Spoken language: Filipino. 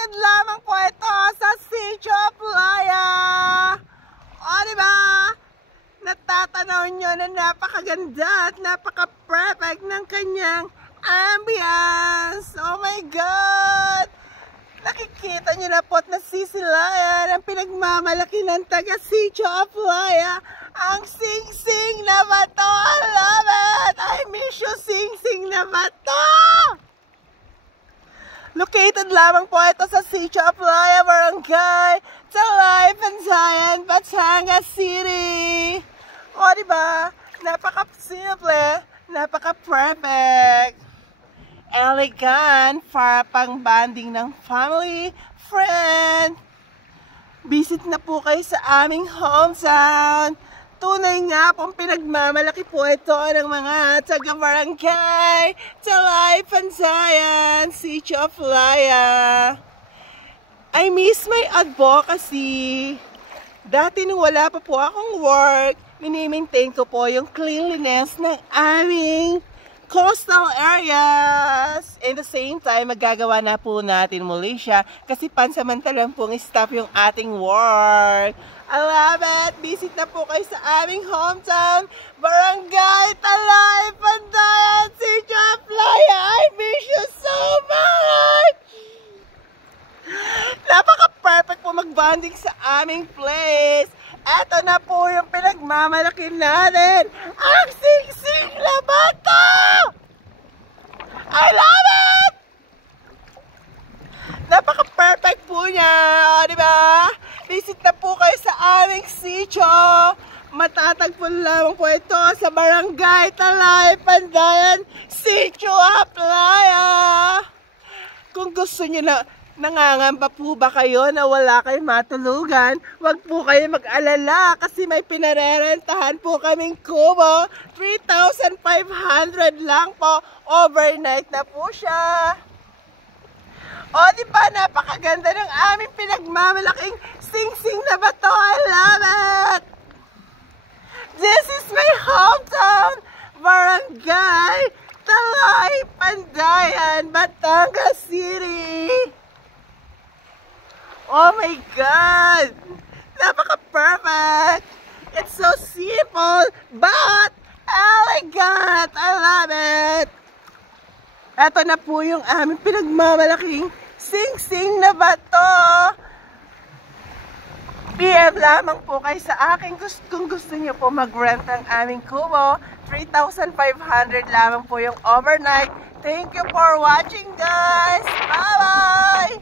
Located lamang po ito sa Sitio Playa. O, diba? Natatanaw nyo na napakaganda at napaka-perfect ng kanyang ambience. Oh my God! Nakikita nyo na po at nasisilayan ang pinagmamalaki ng taga-Sitio Playa. Ang sing-sing na bato. I love it! I miss you, sing-sing na bato! Located lamang po ito sa Sitio Playa, Barangay Talay, Pantayan, Batangas City. O, diba? Napaka-simple, napaka-perfect. Elegant, para pang banding ng family, friend. Visit na po kayo sa aming hometown. Tunay nga pong pinagmamalaki po ito ng mga taga-barangay Talay, Pantayan, Sitio Playa. I miss my advocacy. Dati nung wala pa po akong work, mini-maintain ko po yung cleanliness ng aming coastal areas. In the same time, magagawa na po natin muli siya kasi pansamantalang pong stop yung ating work. I love it! Visit na po kayo sa aming hometown, Barangay Talay, Pantayan, Sitio Playa. I miss you so much! Napaka-perfect po mag-bonding sa aming place. Eto na po yung pinagmamalaki natin. Ang sing-sing na bato! I love it! Napaka-perfect po niya. O, diba? Visit na po kayo sa aming sitio. Matatagpuan lamang po ito sa Barangay Talay, Pantayan, Sitio Playa. Kung gusto nyo na, nangangamba po ba kayo na wala kayong matulugan? Huwag po kayo mag-alala kasi may pinarerentahan po kaming kubo. 3,500 lang po. Overnight na po siya. O, diba? Napakaganda ng aming pinagmamalaking sing-sing na bato. I love it! This is my hometown, Barangay Talay, Pantayan, Batangas City. Oh my God! Napaka-perfect! It's so simple, but elegant! I love it! Ito na po yung aming pinagmamalaking sing-sing na bato. PM lamang po kayo sa akin kung gusto nyo po mag-rent ang aming kubo. 3,500 lamang po yung overnight. Thank you for watching, guys! Bye-bye!